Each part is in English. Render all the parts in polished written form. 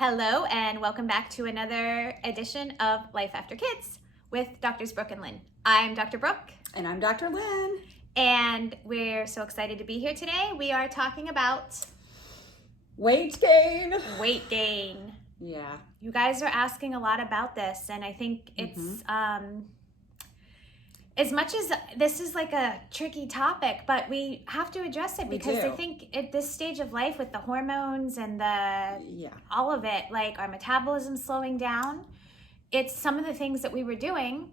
Hello, and welcome back to another edition of Life After Kids with Drs. Brooke and Lynn. I'm Dr. Brooke. And I'm Dr. Lynn. And we're so excited to be here today. We are talking about weight gain. Weight gain. Yeah. You guys are asking a lot about this, and I think it's as much as this is like a tricky topic, but we have to address it because I think at this stage of life with the hormones and all of it, like our metabolism slowing down, it's some of the things that we were doing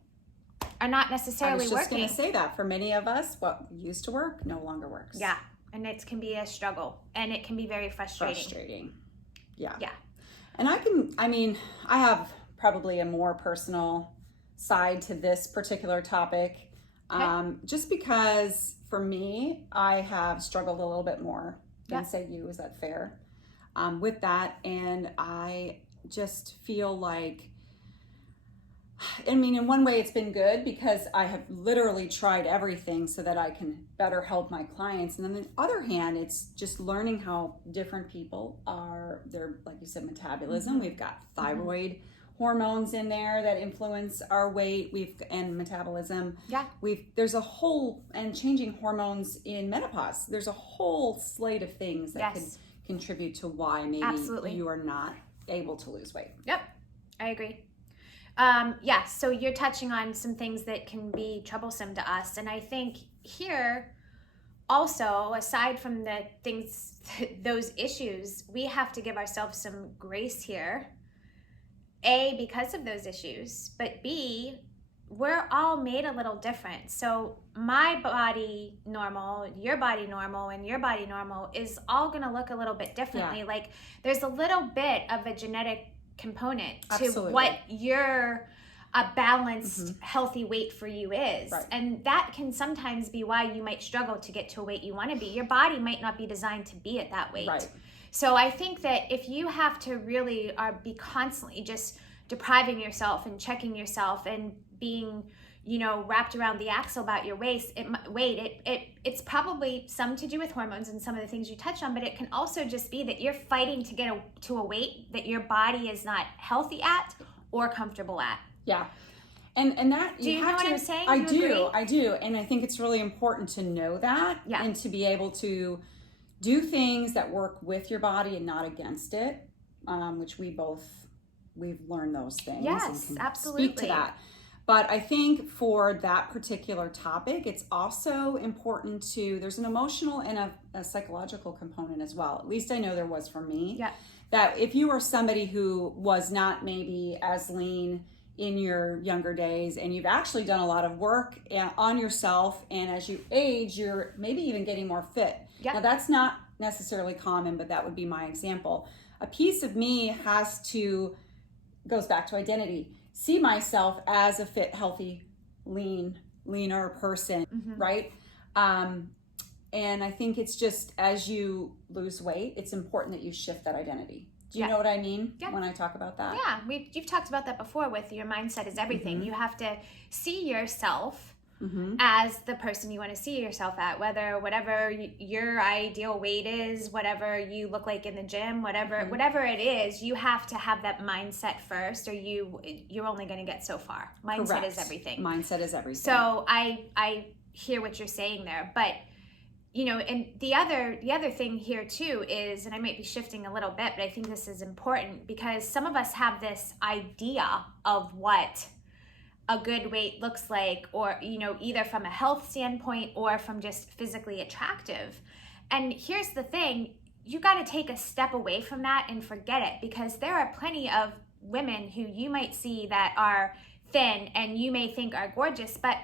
are not necessarily working. I was just going to say that for many of us, what used to work no longer works. Yeah, and it can be a struggle, and it can be very frustrating. Yeah. Yeah. And I have probably a more personal side to this particular topic, just because for me, I have struggled a little bit more than say you. Is that fair? With that, and I just feel like, in one way it's been good because I have literally tried everything so that I can better help my clients. And then on the other hand, it's just learning how different people are, their, like you said, metabolism. We've got thyroid hormones in there that influence our weight and metabolism. There's a whole, and changing hormones in menopause. There's a whole slate of things that can contribute to why maybe you are not able to lose weight. Yep, I agree. So you're touching on some things that can be troublesome to us. And I think here also, aside from the things, those issues, we have to give ourselves some grace here. A, because of those issues, but B, we're all made a little different. So my body normal, your body normal, and your body normal is all going to look a little bit differently. Yeah. Like there's a little bit of a genetic component to what your balanced, healthy weight for you is. Right. And that can sometimes be why you might struggle to get to a weight you want to be. Your body might not be designed to be at that weight. Right. So I think that if you have to really be constantly just depriving yourself and checking yourself and being, wrapped around the axle about your it's probably some to do with hormones and some of the things you touched on, but it can also just be that you're fighting to get to a weight that your body is not healthy at or comfortable at. Yeah. And that do you know what I'm saying? I do. And I think it's really important to know that and to be able to do things that work with your body and not against it, which we've learned those things and can absolutely speak to that. But I think for that particular topic, it's also important there's an emotional and a psychological component as well. At least I know there was for me. Yeah. That if you are somebody who was not maybe as lean in your younger days and you've actually done a lot of work on yourself, and as you age, you're maybe even getting more fit. Yeah. Now that's not necessarily common, but that would be my example. A piece of me goes back to identity. See myself as a fit, healthy, leaner person, right? And I think it's just as you lose weight, it's important that you shift that identity. Do you know what I mean when I talk about that? Yeah, you've talked about that before with your mindset is everything. You have to see yourself as the person you want to see yourself at, whatever your ideal weight is, whatever you look like in the gym, whatever it is, you have to have that mindset first, or you're only going to get so far. Mindset is everything. Mindset is everything. So I hear what you're saying there, but and the other thing here too is, and I might be shifting a little bit, but I think this is important because some of us have this idea of what a good weight looks like, or either from a health standpoint or from just physically attractive. And here's the thing, you got to take a step away from that and forget it, because there are plenty of women who you might see that are thin and you may think are gorgeous, but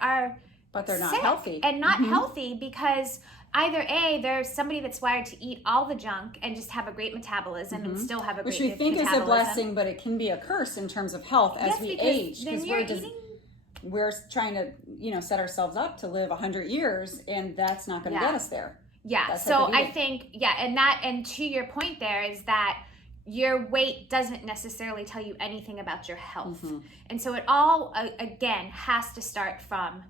they're not sick healthy and not healthy because either A, there's somebody that's wired to eat all the junk and just have a great metabolism and still have a great metabolism. Which we think is a blessing, but it can be a curse in terms of health as we age. Because we're trying to, set ourselves up to live 100 years, and that's not going to get us there. Yeah. So I think, and to your point there is that your weight doesn't necessarily tell you anything about your health. And so it all, again, has to start from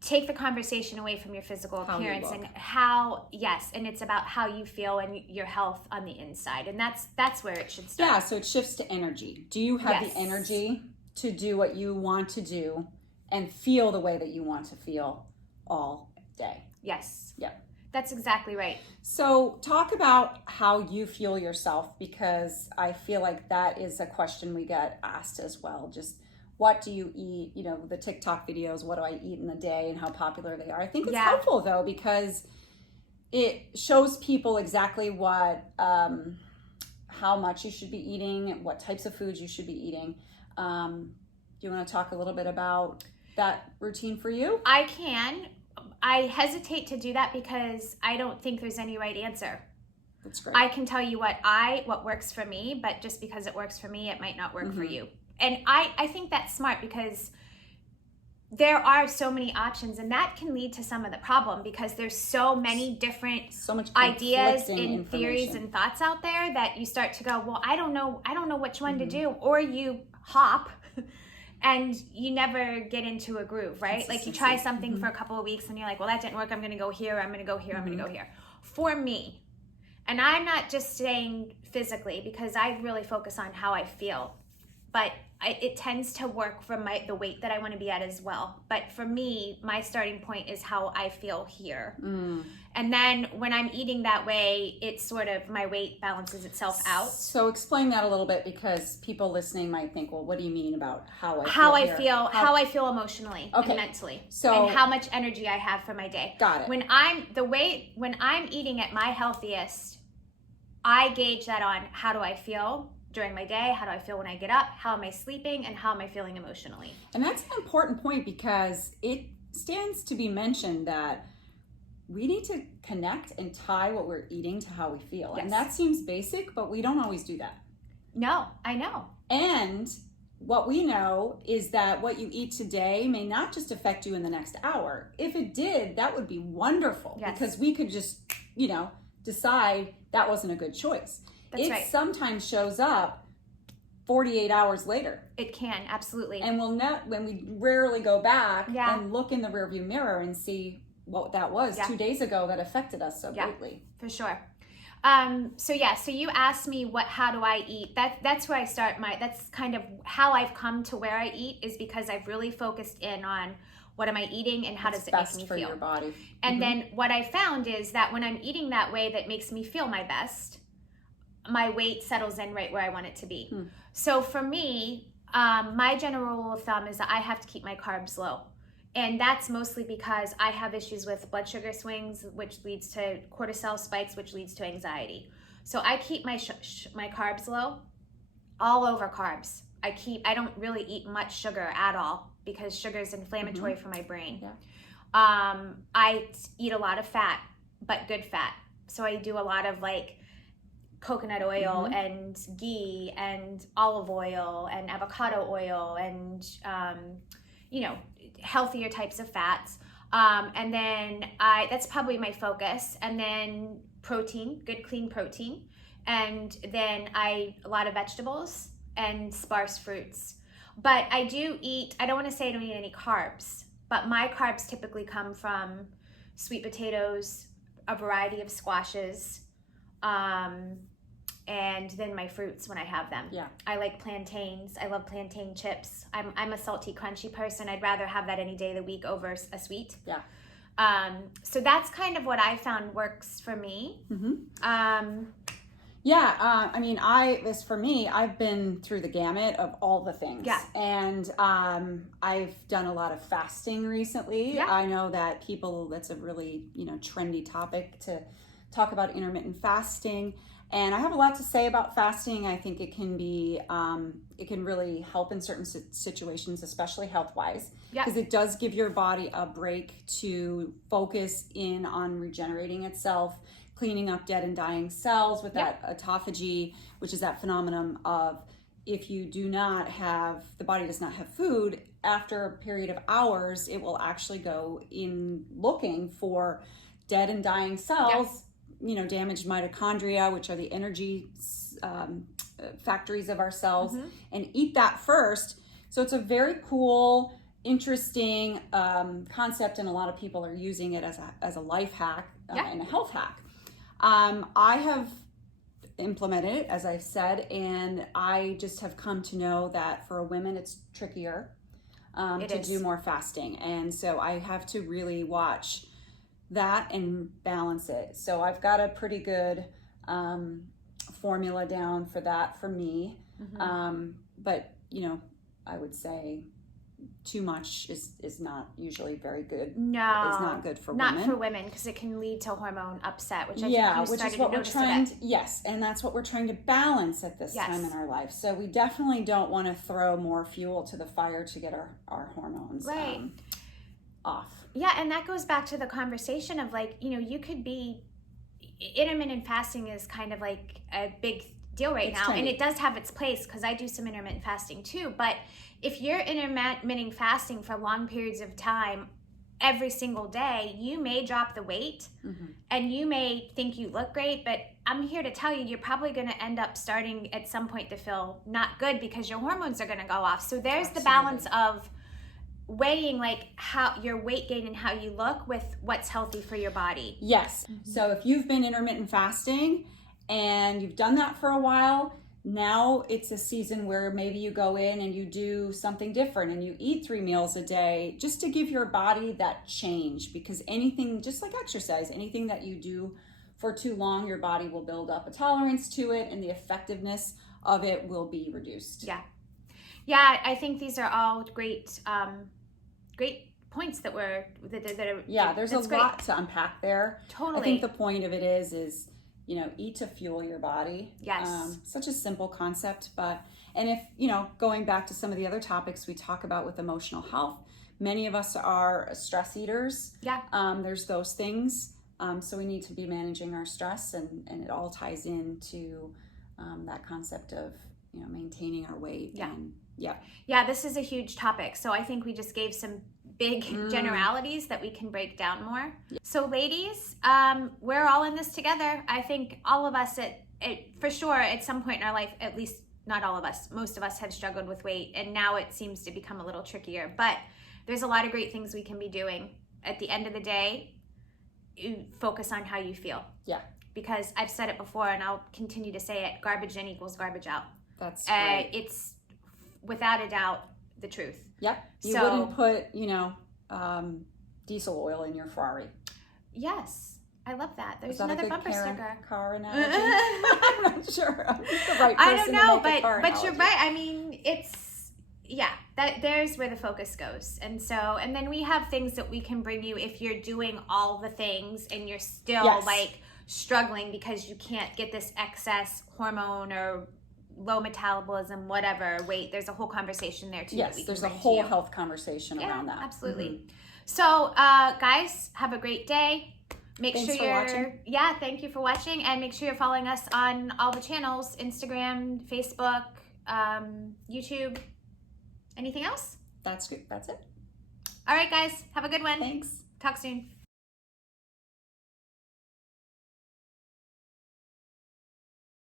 take the conversation away from your physical How you appearance look. and and it's about how you feel and your health on the inside. And that's where it should start. Yeah, so it shifts to energy. Do you have Yes. the energy to do what you want to do and feel the way that you want to feel all day? Yes. Yeah. That's exactly right. So talk about how you fuel yourself, because I feel like that is a question we get asked as well. Just what do you eat? You know, the TikTok videos, what do I eat in a day and how popular they are. I think it's helpful though, because it shows people exactly what, how much you should be eating, what types of foods you should be eating. Do you want to talk a little bit about that routine for you? I can. I hesitate to do that because I don't think there's any right answer. That's great. I can tell you what works for me, but just because it works for me, it might not work for you. And I think that's smart, because there are so many options, and that can lead to some of the problem, because there's so many different much ideas and information. theories and thoughts out there that you start to go, well, I don't know which one to do, or you hop and you never get into a groove, right? Like you try something for a couple of weeks and you're like, well, that didn't work. I'm going to go here. I'm going to go here. I'm going to go here. For me, and I'm not just saying physically, because I really focus on how I feel, but it tends to work for the weight that I want to be at as well. But for me, my starting point is how I feel here. And then when I'm eating that way, it's sort of my weight balances itself out. So explain that a little bit, because people listening might think, well, what do you mean about how I feel emotionally and mentally, and how much energy I have for my day. Got it. When I'm eating at my healthiest, I gauge that on how do I feel during my day, how do I feel when I get up, how am I sleeping, and how am I feeling emotionally. And that's an important point, because it stands to be mentioned that we need to connect and tie what we're eating to how we feel. Yes. And that seems basic, but we don't always do that. No, I know. And what we know is that what you eat today may not just affect you in the next hour. If it did, that would be wonderful, because we could just, decide that wasn't a good choice. That's right. Sometimes shows up 48 hours later. It can, absolutely. And when we rarely go back and look in the rearview mirror and see what that was 2 days ago that affected us so greatly. For sure. So you asked me how do I eat? That's where I start that's kind of how I've come to where I eat, is because I've really focused in on what am I eating and how does it make me feel. for your body. And then what I found is that when I'm eating that way that makes me feel my best, my weight settles in right where I want it to be. So for me, my general rule of thumb is that I have to keep my carbs low. And that's mostly because I have issues with blood sugar swings, which leads to cortisol spikes, which leads to anxiety. So I keep my my carbs low, all over carbs. I don't really eat much sugar at all, because sugar is inflammatory for my brain. I eat a lot of fat, but good fat. So I do a lot of like coconut oil and ghee and olive oil and avocado oil and healthier types of fats. And then that's probably my focus. And then protein, good clean protein. And then a lot of vegetables and sparse fruits. But I do eat, I don't want to say I don't eat any carbs, but my carbs typically come from sweet potatoes, a variety of squashes, and then my fruits when I have them. I like plantains. I love plantain chips. I'm a salty, crunchy person. I'd rather have that any day of the week over a sweet. So that's kind of what I found works for me. For me, I've been through the gamut of all the things. And I've done a lot of fasting recently. I know that that's a really, trendy topic to talk about, intermittent fasting. And I have a lot to say about fasting. I think it can be, it can really help in certain situations, especially health-wise, because it does give your body a break to focus in on regenerating itself, cleaning up dead and dying cells with that autophagy, which is that phenomenon of if you do not have, the body does not have food, after a period of hours, it will actually go in looking for dead and dying cells, damaged mitochondria, which are the energy factories of our cells, and eat that first. So it's a very cool interesting concept, and a lot of people are using it as a life hack and a health hack. I have implemented it, as I've said, and I just have come to know that for women it's trickier to do more fasting, and so I have to really watch that and balance it. So I've got a pretty good formula down for that for me. But I would say too much is not usually very good. No, it's not good for women. Not for women, because it can lead to hormone upset, which I think you started what to we're notice trying. Yes, and that's what we're trying to balance at this time in our life. So we definitely don't want to throw more fuel to the fire to get our hormones off. Yeah, and that goes back to the conversation of you could be intermittent fasting is kind of like a big deal right now, and it does have its place because I do some intermittent fasting too. But if you're intermittent fasting for long periods of time every single day, you may drop the weight and you may think you look great, but I'm here to tell you, you're probably going to end up starting at some point to feel not good because your hormones are going to go off. So there's the balance of weighing how your weight gain and how you look with what's healthy for your body. Yes. So if you've been intermittent fasting and you've done that for a while, now it's a season where maybe you go in and you do something different and you eat 3 meals a day just to give your body that change, because anything, just like exercise, anything that you do for too long, your body will build up a tolerance to it and the effectiveness of it will be reduced. Yeah, I think these are all great points that are there's a lot to unpack there. Totally. I think the point of it is eat to fuel your body. Yes. Such a simple concept, and if going back to some of the other topics we talk about with emotional health, many of us are stress eaters. There's those things, so we need to be managing our stress, and it all ties into that concept of maintaining our weight. This is a huge topic, so I think we just gave some big generalities that we can break down more. So ladies, we're all in this together. I think all of us for sure at some point in our life, at least not all of us, most of us have struggled with weight, and now it seems to become a little trickier, but there's a lot of great things we can be doing. At the end of the day, you focus on how you feel. Because I've said it before and I'll continue to say it, garbage in equals garbage out. That's great. It's without a doubt the truth. You wouldn't put diesel oil in your Ferrari. Yes, I love that. There's that another bumper sticker. Car analogy? I'm not sure. I'm just the right person I don't know, to make a car but you're analogy. right. I mean, there's where the focus goes. And then we have things that we can bring you if you're doing all the things and you're still struggling because you can't get this excess hormone or low metabolism, whatever, weight. There's a whole conversation there too. Yes, there's a whole health conversation around that. Absolutely. So, guys, have a great day. Thanks for watching. Thank you for watching, and make sure you're following us on all the channels: Instagram, Facebook, YouTube. Anything else? That's good. That's it. All right, guys, have a good one. Thanks. Talk soon.